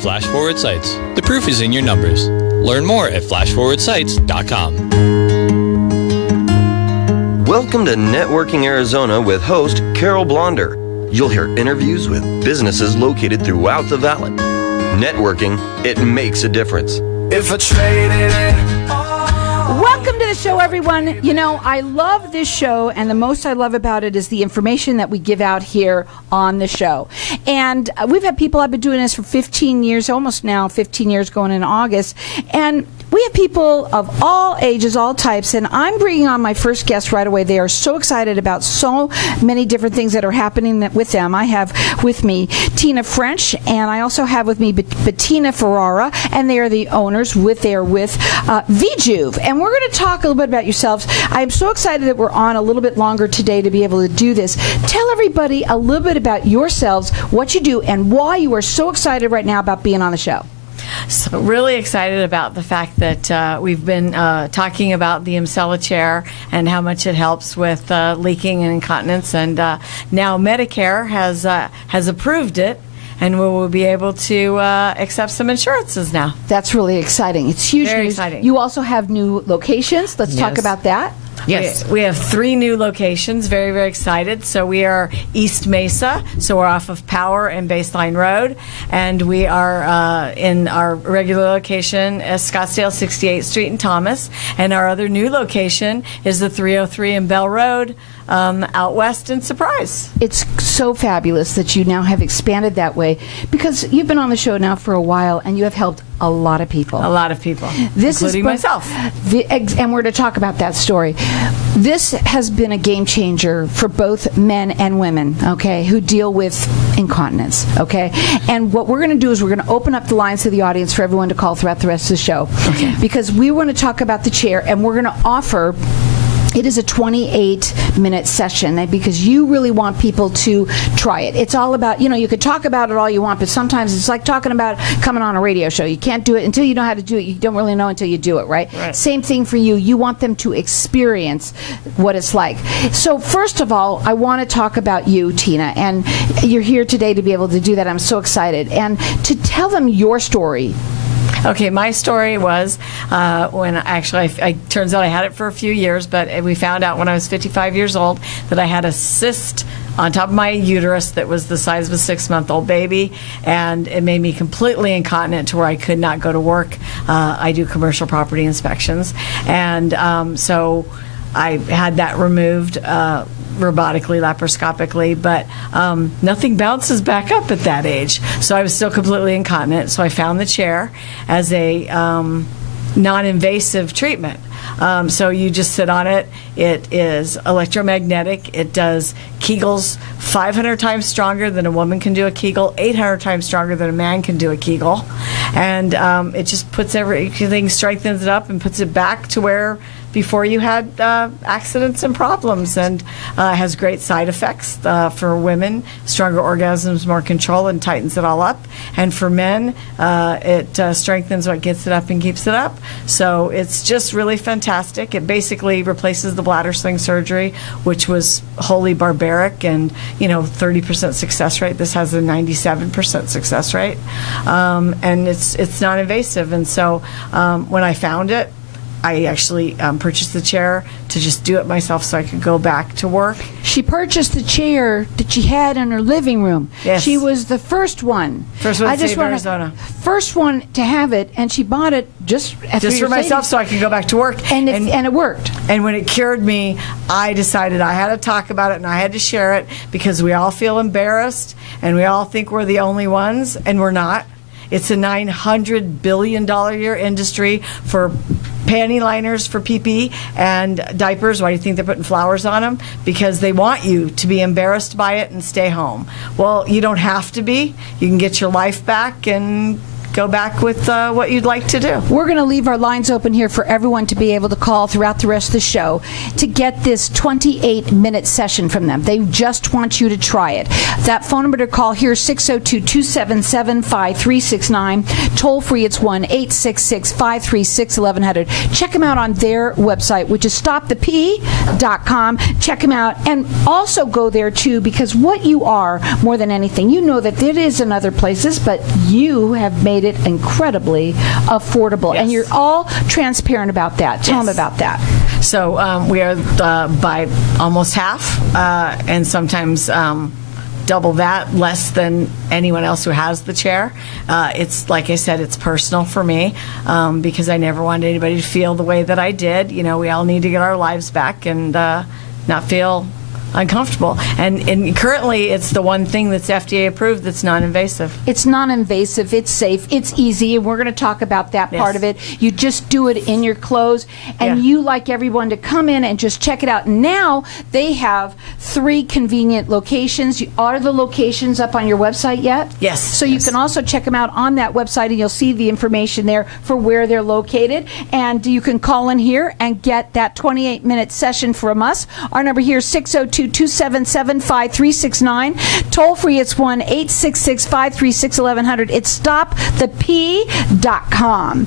Flash Forward Sites. The proof is in your numbers. Learn more at flashforwardsites.com. Welcome to Networking Arizona with host Carol Blonder. You'll hear interviews with businesses located throughout the valley. Networking, it makes a difference. If I traded it. Welcome to the show, everyone. You know, I love this show, and the most I love about it is the information that we give out here on the show. And we've had people, I've been doing this for 15 years, almost now 15 years going in August, and we have people of all ages, all types, and I'm bringing on my first guest right away. They are so excited about so many different things that are happening with them. I have with me Tina French, and I also have with me Bettina Ferrara, and they are the owners V Juv. And we're going to talk a little bit about yourselves. I'm so excited that we're on a little bit longer today to be able to do this. Tell everybody a little bit about yourselves, what you do, and why you are so excited right now about being on the show. So really excited about the fact that we've been talking about the Emsella chair and how much it helps with leaking and incontinence, and now Medicare has approved it, and we will be able to accept some insurances now. That's really exciting. It's huge Very news. exciting. You also have new locations. Let's talk about that. Yes. We have 3 new locations. Very, very excited. So we are East Mesa, so we're off of Power and Baseline Road, and we are in our regular location, Scottsdale 68th Street in Thomas, and our other new location is the 303 in Bell Road, out west in Surprise. It's so fabulous that you now have expanded that way, because you've been on the show now for a while, and you have helped a lot of people. A lot of people, including myself. And we're to talk about that story. This has been a game changer for both men and women, okay, who deal with incontinence, okay? And what we're going to do is we're going to open up the lines to the audience for everyone to call throughout the rest of the show. Okay. Because we want to talk about the chair, and we're going to offer... It is a 28-minute session, because you really want people to try it. It's all about, you could talk about it all you want, but sometimes it's like talking about coming on a radio show. You can't do it until you know how to do it. You don't really know until you do it, right? Same thing for you. You want them to experience what it's like. So first of all, I want to talk about you, Tina, and you're here today to be able to do that. I'm so excited. And to tell them your story. Okay, my story was when actually, I turns out I had it for a few years, but we found out when I was 55 years old that I had a cyst on top of my uterus that was the size of a 6-month-old baby, and it made me completely incontinent to where I could not go to work. I do commercial property inspections, and so I had that removed robotically, laparoscopically, but nothing bounces back up at that age. So I was still completely incontinent. So I found the chair as a non-invasive treatment. So you just sit on it. It is electromagnetic. It does Kegels 500 times stronger than a woman can do a Kegel, 800 times stronger than a man can do a Kegel. And it just puts everything, strengthens it up and puts it back to where before you had accidents and problems, and has great side effects for women, stronger orgasms, more control, and tightens it all up. And for men, it strengthens what gets it up and keeps it up. So it's just really fantastic. It basically replaces the bladder sling surgery, which was wholly barbaric and 30% success rate. This has a 97% success rate, and it's non-invasive. And so when I found it, I actually purchased the chair to just do it myself so I could go back to work. She purchased the chair that she had in her living room. Yes. She was the first one. First one to save Arizona. First one to have it, and she bought it just for myself so I could go back to work. And it worked. And when it cured me, I decided I had to talk about it and I had to share it, because we all feel embarrassed and we all think we're the only ones, and we're not. It's a $900 billion a year industry for panty liners for pee-pee and diapers. Why do you think they're putting flowers on them? Because they want you to be embarrassed by it and stay home. Well, you don't have to be. You can get your life back and go back with what you'd like to do. We're going to leave our lines open here for everyone to be able to call throughout the rest of the show to get this 28-minute session from them. They just want you to try it. That phone number to call here is 602-277-5369. Toll free, it's 1-866-536-1100. Check them out on their website, which is stopthep.com. Check them out, and also go there too, because what you are, more than anything, you know that it is in other places, but you have made it incredibly affordable. Yes. And you're all transparent about that. Tell them about that. So we are by almost half, and sometimes double that, less than anyone else who has the chair. It's, like I said, it's personal for me, because I never wanted anybody to feel the way that I did. You know, we all need to get our lives back and not feel uncomfortable. And currently, it's the one thing that's FDA approved that's non-invasive. It's non-invasive, it's safe, it's easy, and we're going to talk about that part of it. You just do it in your clothes, and you like everyone to come in and just check it out. Now, they have 3 convenient locations. Are the locations up on your website yet? Yes. So you can also check them out on that website, and you'll see the information there for where they're located. And you can call in here and get that 28-minute session from us. Our number here is 602-277-5369. Toll free, it's 1-866-536-1100. It's stopthep.com.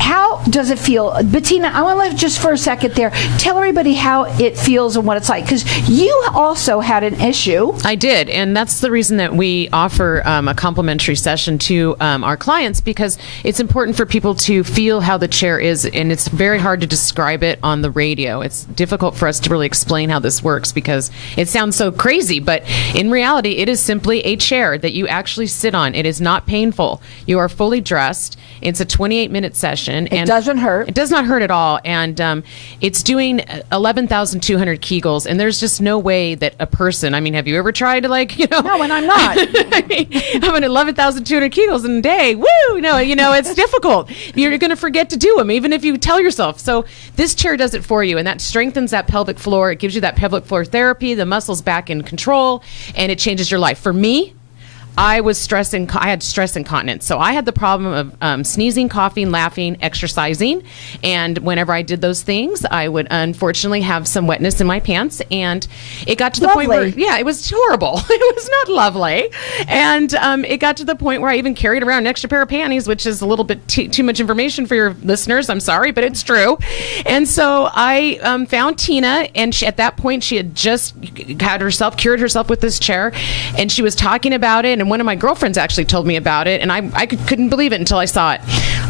How does it feel? Bettina, I want to let just for a second there, tell everybody how it feels and what it's like, because you also had an issue. I did, and that's the reason that we offer a complimentary session to our clients, because it's important for people to feel how the chair is, and it's very hard to describe it on the radio. It's difficult for us to really explain how this works because it sounds so crazy, but in reality, it is simply a chair that you actually sit on. It is not painful. You are fully dressed. It's a 28-minute session. It doesn't hurt. It does not hurt at all, and it's doing 11,200 Kegels, and there's just no way that a person, I mean, have you ever tried to, like, you know? No, and I'm not. I mean, having 11,200 Kegels in a day, woo! No, you know, it's difficult. You're going to forget to do them, even if you tell yourself. So this chair does it for you, and that strengthens that pelvic floor. It gives you that pelvic floor therapy, the muscles back in control, and it changes your life. For me, I had stress incontinence. So I had the problem of sneezing, coughing, laughing, exercising. And whenever I did those things, I would unfortunately have some wetness in my pants. And it got to the point where, it was horrible. It was not lovely. And it got to the point where I even carried around an extra pair of panties, which is a little bit too much information for your listeners. I'm sorry, but it's true. And so I found Tina, and at that point, she had just cured herself with this chair. And she was talking about it. And one of my girlfriends actually told me about it, and I couldn't believe it until I saw it.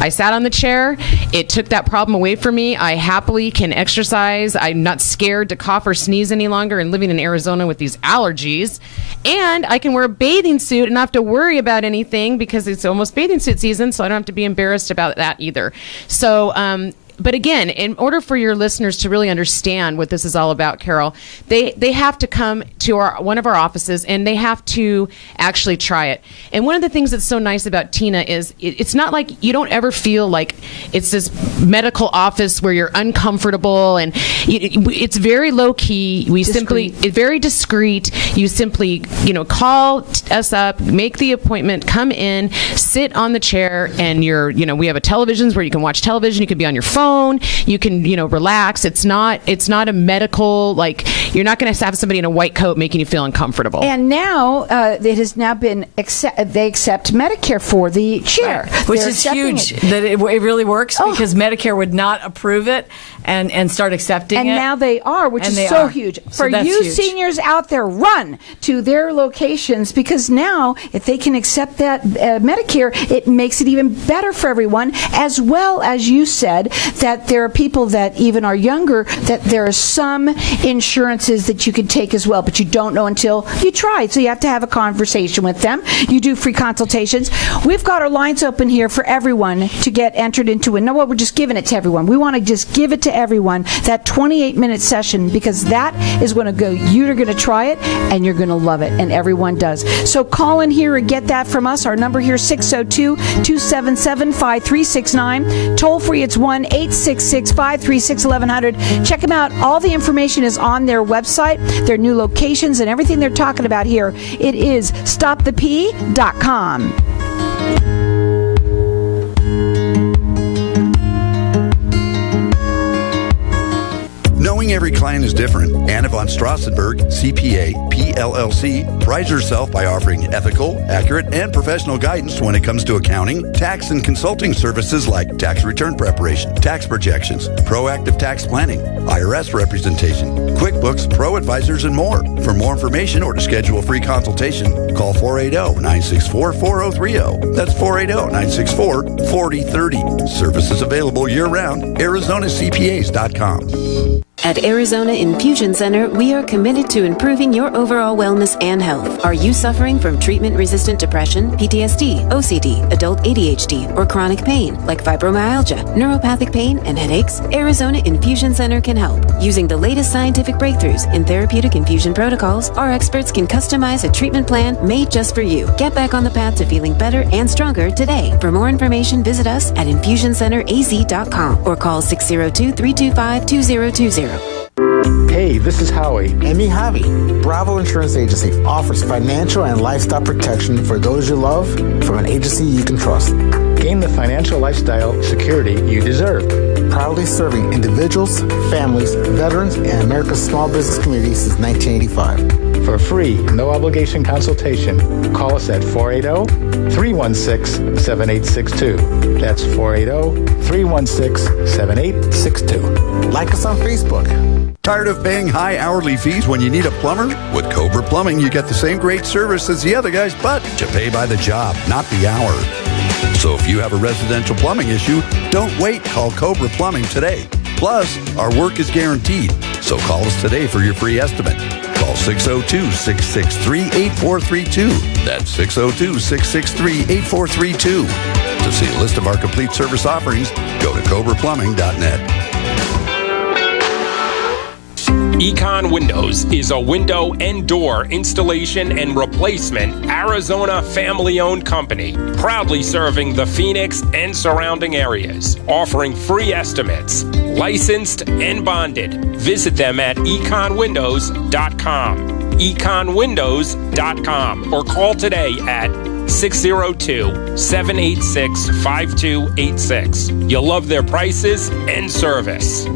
I sat on the chair. It took that problem away from me. I happily can exercise. I'm not scared to cough or sneeze any longer, and living in Arizona with these allergies. And I can wear a bathing suit and not have to worry about anything because it's almost bathing suit season, so I don't have to be embarrassed about that either. So, but again, in order for your listeners to really understand what this is all about, Carol, they have to come to one of our offices and they have to actually try it. And one of the things that's so nice about Tina is it's not like you don't ever feel like it's this medical office where you're uncomfortable, and it's very low key. It's very discreet. You simply, call us up, make the appointment, come in, sit on the chair, and we have a televisions where you can watch television. You can be on your phone. You can, relax. It's not a medical, you're not going to have somebody in a white coat making you feel uncomfortable. And now it has now been they accept Medicare for the chair, which is huge. That it really works because Medicare would not approve it and start accepting it. And now they are, which is so huge. For you seniors out there, run to their locations, because now if they can accept that Medicare, it makes it even better for everyone, as well as you said that there are people that even are younger, that there are some insurances that you could take as well, but you don't know until you try. So you have to have a conversation with them. You do free consultations. We've got our lines open here for everyone to get entered into it. No, we're just giving it to everyone. We want to just give it to everyone, that 28-minute session, because that is going to go, you're going to try it, and you're going to love it, and everyone does. So call in here and get that from us. Our number here is 602-277-5369. Toll free, it's 1-866-536-1100. Check them out. All the information is on their website, their new locations, and everything they're talking about here. It is stopthep.com. Every client is different. Anna von Strassenberg, CPA, PLLC, prides herself by offering ethical, accurate, and professional guidance when it comes to accounting, tax, and consulting services like tax return preparation, tax projections, proactive tax planning, IRS representation, QuickBooks, Pro Advisors, and more. For more information or to schedule a free consultation, call 480-964-4030. That's 480-964-4030. Services available year-round. ArizonaCPAs.com. At Arizona Infusion Center, we are committed to improving your overall wellness and health. Are you suffering from treatment-resistant depression, PTSD, OCD, adult ADHD, or chronic pain like fibromyalgia, neuropathic pain, and headaches? Arizona Infusion Center can help. Using the latest scientific breakthroughs in therapeutic infusion protocols, our experts can customize a treatment plan made just for you. Get back on the path to feeling better and stronger today. For more information, visit us at infusioncenteraz.com or call 602-325-2020. Hey, this is Howie. And me, Javi. Bravo Insurance Agency offers financial and lifestyle protection for those you love from an agency you can trust. Gain the financial lifestyle security you deserve. Proudly serving individuals, families, veterans, and America's small business community since 1985. For a free, no-obligation consultation, call us at 480-316-7862. That's 480-316-7862. Like us on Facebook. Tired of paying high hourly fees when you need a plumber? With Cobra Plumbing, you get the same great service as the other guys, but you pay by the job, not the hour. So if you have a residential plumbing issue, don't wait. Call Cobra Plumbing today. Plus, our work is guaranteed. So call us today for your free estimate. Call 602-663-8432. That's 602-663-8432. To see a list of our complete service offerings, go to cobraplumbing.net. Econ Windows is a window and door installation and replacement Arizona family-owned company, proudly serving the Phoenix and surrounding areas, offering free estimates, licensed and bonded. Visit them at econwindows.com, econwindows.com, or call today at 602-786-5286. You'll love their prices and service.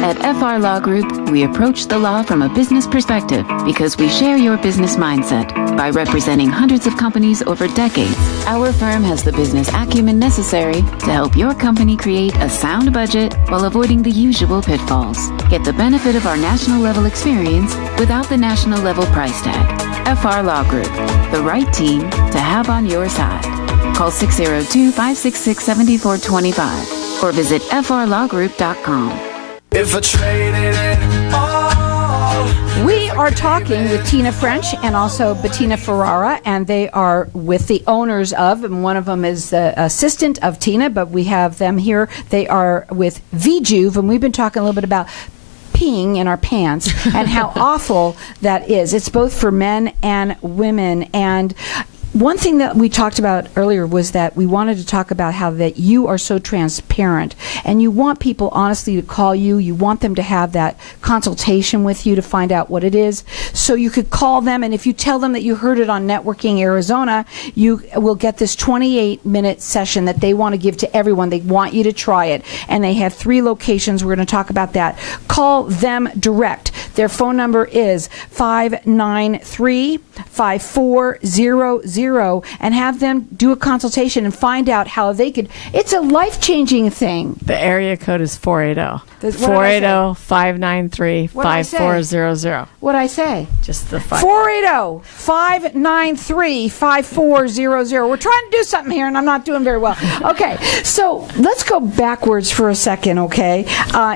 At FR Law Group, we approach the law from a business perspective because we share your business mindset. By representing hundreds of companies over decades, our firm has the business acumen necessary to help your company create a sound budget while avoiding the usual pitfalls. Get the benefit of our national level experience without the national level price tag. FR Law Group, the right team to have on your side. Call 602-566-7425 or visit frlawgroup.com. If I traded it all. We are talking with Tina French and also Bettina Ferrara, and they are with the owners of, and one of them is the assistant of Tina, but we have them here. They are with V Juv, and we've been talking a little bit about peeing in our pants and how awful that is. It's both for men and women. And one thing that we talked about earlier was that we wanted to talk about how that you are so transparent and you want people honestly to call you. You want them to have that consultation with you to find out what it is. So you could call them, and if you tell them that you heard it on Networking Arizona, you will get this 28-minute session that they want to give to everyone. They want you to try it. And they have 3 locations. We're going to talk about that. Call them direct. Their phone number is 593-5400 and have them do a consultation and find out how they could. It's a life-changing thing. The area code is 480. 480-593-5400. What'd I say? Just the 5. 480-593-5400. We're trying to do something here, and I'm not doing very well. Okay, so let's go backwards for a second, okay?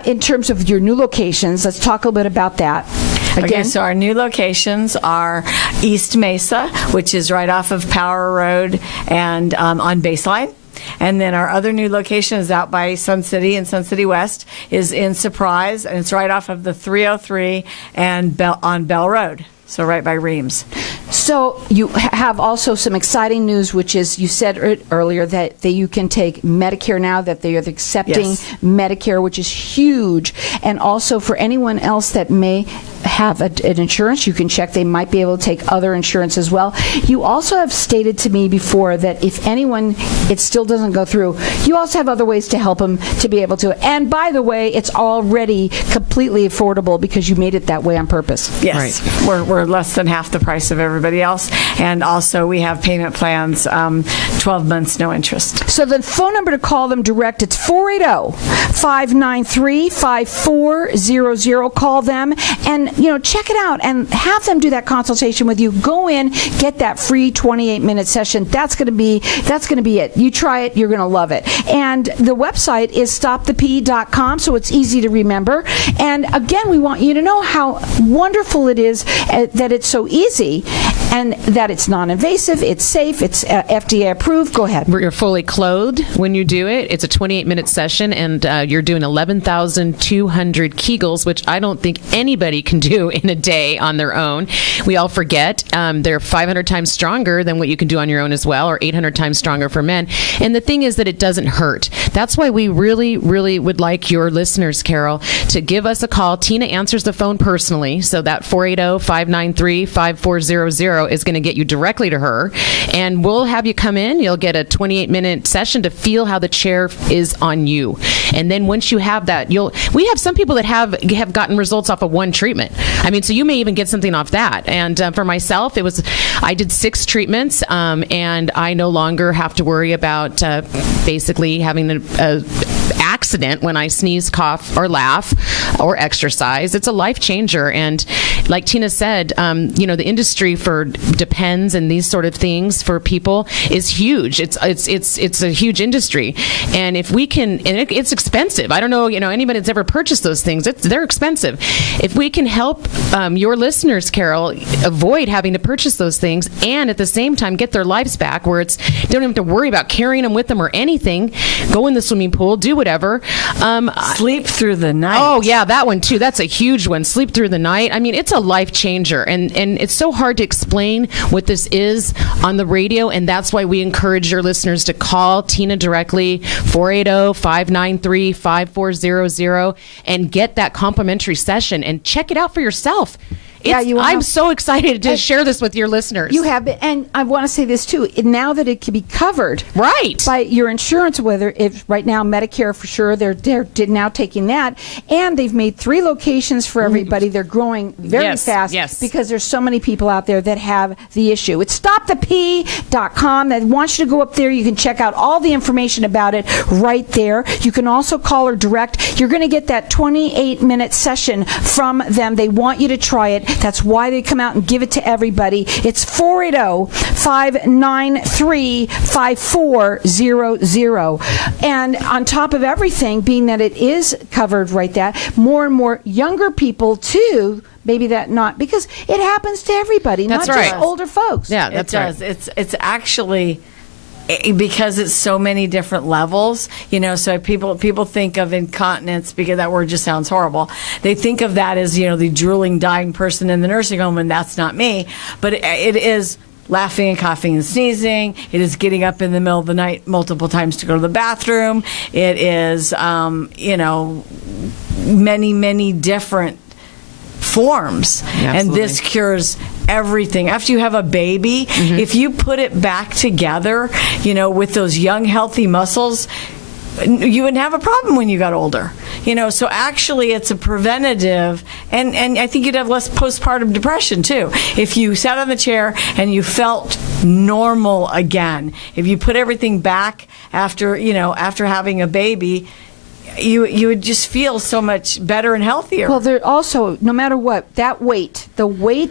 In terms of your new locations, let's talk a little bit about that. Again, okay, so our new locations are East Mesa, which is right off of Power Road and on Baseline. And then our other new location is out by Sun City and Sun City West is in Surprise, and it's right off of the 303 and on Bell Road. So right by Reams. So you have also some exciting news, which is you said earlier that you can take Medicare now, that they are accepting Medicare, which is huge. And also for anyone else that may have an insurance, you can check. They might be able to take other insurance as well. You also have stated to me before that if anyone, it still doesn't go through, you also have other ways to help them to be able to. And by the way, it's already completely affordable because you made it that way on purpose. Yes. Right. We're less than half the price of everybody else. And also we have payment plans, 12 months, no interest. So the phone number to call them direct, it's 480-593-5400. Call them and, check it out and have them do that consultation with you. Go in, get that free 28-minute session. That's going to be it. You try it, you're going to love it. And the website is stopthep.com, so it's easy to remember. And again, we want you to know how wonderful it is that it's so easy and that it's non-invasive, it's safe, it's FDA approved. Go ahead. You're fully clothed when you do it. It's a 28-minute session, and you're doing 11,200 Kegels, which I don't think anybody can do in a day on their own. We all forget they're 500 times stronger than what you can do on your own as well, or 800 times stronger for men. And the thing is that it doesn't hurt. That's why we really, really would like your listeners, Carol, to give us a call. Tina answers the phone personally, so that 480-593-5400 is going to get you directly to her, and we'll have you come in. You'll get a 28-minute session to feel how the chair is on you. And then once you have that, we have some people that have gotten results off of one treatment. I mean, so you may even get something off that. And for myself, I did 6 treatments, and I no longer have to worry about basically having an accident when I sneeze, cough, or laugh, or exercise. It's a life changer. And like Tina said, the industry for Depends and these sort of things for people is huge. It's a huge industry. And if we can, and it's expensive. I don't know, anybody that's ever purchased those things, they're expensive. If we can help your listeners, Carol, avoid having to purchase those things and at the same time get their lives back where they don't have to worry about carrying them with them or anything, go in the swimming pool, do whatever. Sleep through the night. Oh, yeah, that one too. That's a huge one. Sleep through the night. I mean, it's a life changer. And it's so hard to explain what this is on the radio, and that's why we encourage your listeners to call Tina directly, 480-593-5400, and get that complimentary session and check it out for yourself. I'm so excited to share this with your listeners. You have been, and I want to say this too. Now that it can be covered by your insurance, whether it's right now Medicare for sure, they're now taking that, and they've made 3 locations for everybody. They're growing very fast because there's so many people out there that have the issue. It's stopthep.com. I want you to go up there. You can check out all the information about it right there. You can also call her direct. You're going to get that 28-minute session from them. They want you to try it. That's why they come out and give it to everybody. It's 480-593-5400. And on top of everything, being that it is covered right there, more and more younger people too, maybe that not, because it happens to everybody, not just older folks. Yeah, that's right. It does. It's actually, because it's so many different levels, so people think of incontinence, because that word just sounds horrible. They think of that as, the drooling, dying person in the nursing home, and that's not me. But it is laughing and coughing and sneezing. It is getting up in the middle of the night multiple times to go to the bathroom. It is, many, many different forms. Absolutely. And this cures everything. After you have a baby, if you put it back together, with those young, healthy muscles, you wouldn't have a problem when you got older. So actually it's a preventative, and I think you'd have less postpartum depression too. If you sat on the chair and you felt normal again, if you put everything back after having a baby, you would just feel so much better and healthier. Well, there also, no matter what, the weight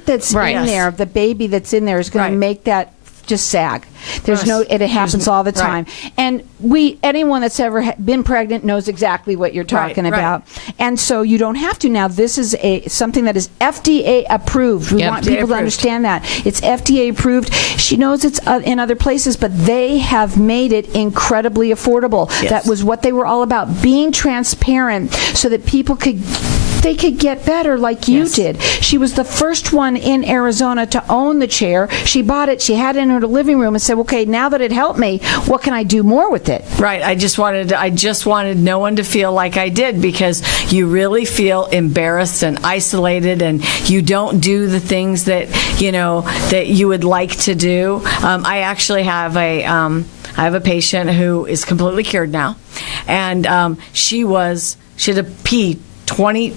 that's in there, the baby that's in there is going to make that just sag. It happens all the time. And anyone that's ever been pregnant knows exactly what you're talking about. And so you don't have to now. This is something that is FDA approved. We want people to understand that. It's FDA approved. She knows it's in other places, but they have made it incredibly affordable. Yes. That was what they were all about, being transparent so that people could they could get better like you did. She was the first one in Arizona to own the chair. She bought it. She had it in her living room and said, okay, now that it helped me, what can I do more with it? Right. I just wanted no one to feel like I did, because you really feel embarrassed and isolated, and you don't do the things that that you would like to do. I actually have a patient who is completely cured now, and she had to pee 20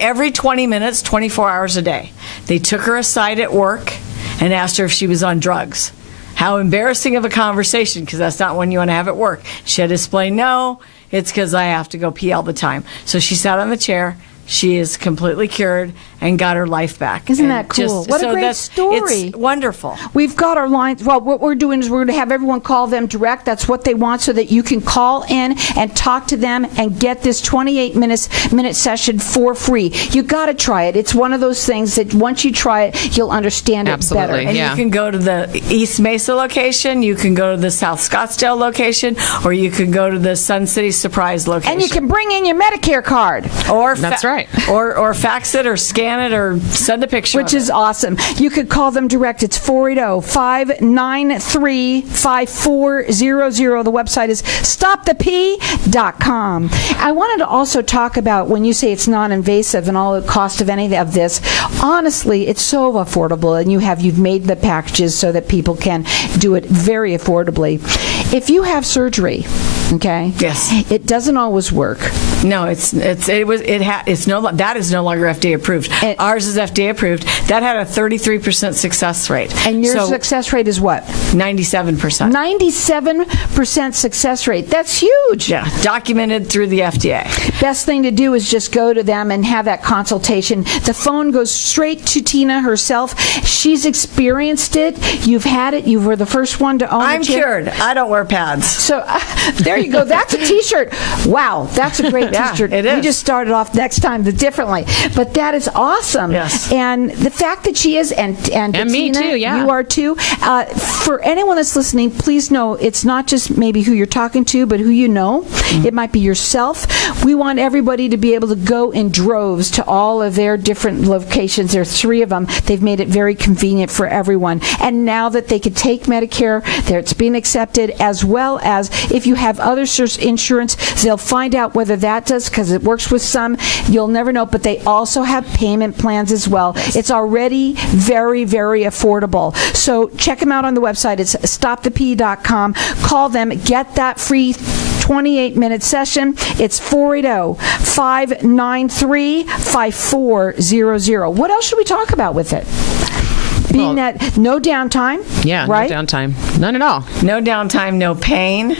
every 20 minutes, 24 hours a day. They took her aside at work and asked her if she was on drugs. How embarrassing of a conversation, because that's not one you want to have at work. She had to explain, no, it's because I have to go pee all the time. So she sat on the chair. She is completely cured and got her life back. Isn't that cool? What a great story. It's wonderful. We've got our lines. Well, what we're doing is we're going to have everyone call them direct. That's what they want, so that you can call in and talk to them and get this 28-minute session for free. You got to try it. It's one of those things that once you try it, you'll understand it better. And you can go to the East Mesa location, you can go to the South Scottsdale location, or you can go to the Sun City Surprise location. And you can bring in your Medicare card. That's right. Or fax it or scan it or send a picture. Which is awesome. You could call them direct. It's 480-593-5400. The website is stopthep.com. I wanted to also talk about, when you say it's non-invasive and all the cost of any of this, honestly, it's so affordable, and you've made the packages so that people can do it very affordably. If you have surgery, okay? Yes. It doesn't always work. No, that is no longer FDA approved. Ours is FDA approved. That had a 33% success rate. And your success rate is what? 97%. 97% success rate. That's huge. Yeah, documented through the FDA. Best thing to do is just go to them and have that consultation. The phone goes straight to Tina herself. She's experienced it. You've had it. You were the first one to own it. I'm cured. I don't wear pads. So there you go. That's a T-shirt. Wow, that's a great T-shirt. It is. We just started off next time differently, but that is awesome. Yes. And the fact that she is, and Tina, me too. Yeah, you are too. For anyone that's listening, please know it's not just maybe who you're talking to, but who you know. Mm-hmm. It might be yourself. We want everybody to be able to go in droves to all of their different locations. There are 3 of them. They've made it very convenient for everyone. And now that they could take Medicare, it's being accepted, as well as if you have other insurance, they'll find out whether that does, because it works with some. You'll never know, but they also have payment plans as well. It's already very, very affordable. So check them out on the website. It's stopthep.com. Call them. Get that free 28-minute session. It's 480-593-5400. What else should we talk about with it? Being that no downtime. Yeah, right? No downtime. None at all. No downtime, no pain.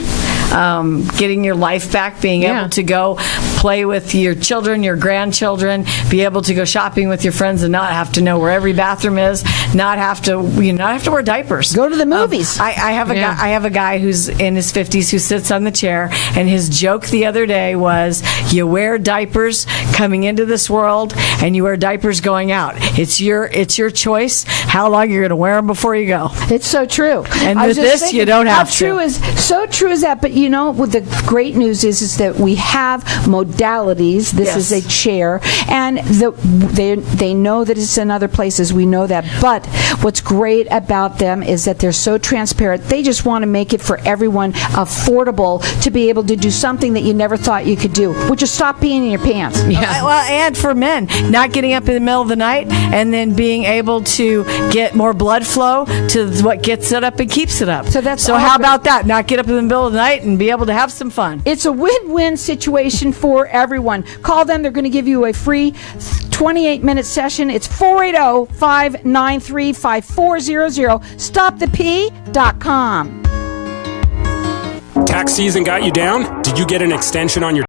Getting your life back, being able to go play with your children, your grandchildren, be able to go shopping with your friends and not have to know where every bathroom is, not have to wear diapers. Go to the movies. I have a guy who's in his 50s who sits on the chair, and his joke the other day was, you wear diapers coming into this world and you wear diapers going out. It's your choice how long you're going to wear them before you go. It's so true. And with this, you don't have to. So true is that, but you know, what the great news is that we have modalities. This is a chair, and they know that it's in other places. We know that. But what's great about them is that they're so transparent. They just want to make it for everyone affordable to be able to do something that you never thought you could do, which is stop peeing in your pants. Yeah. Well, and for men, not getting up in the middle of the night and then being able to get more blood flow to what gets it up and keeps it up. So how about that? Not get up in the middle of the night and be able to have some fun. It's a win-win situation for everyone. Call them. They're going to give you a free 28-minute session. It's 480-593-5400. StopTheP.com. Tax season got you down? Did you get an extension on your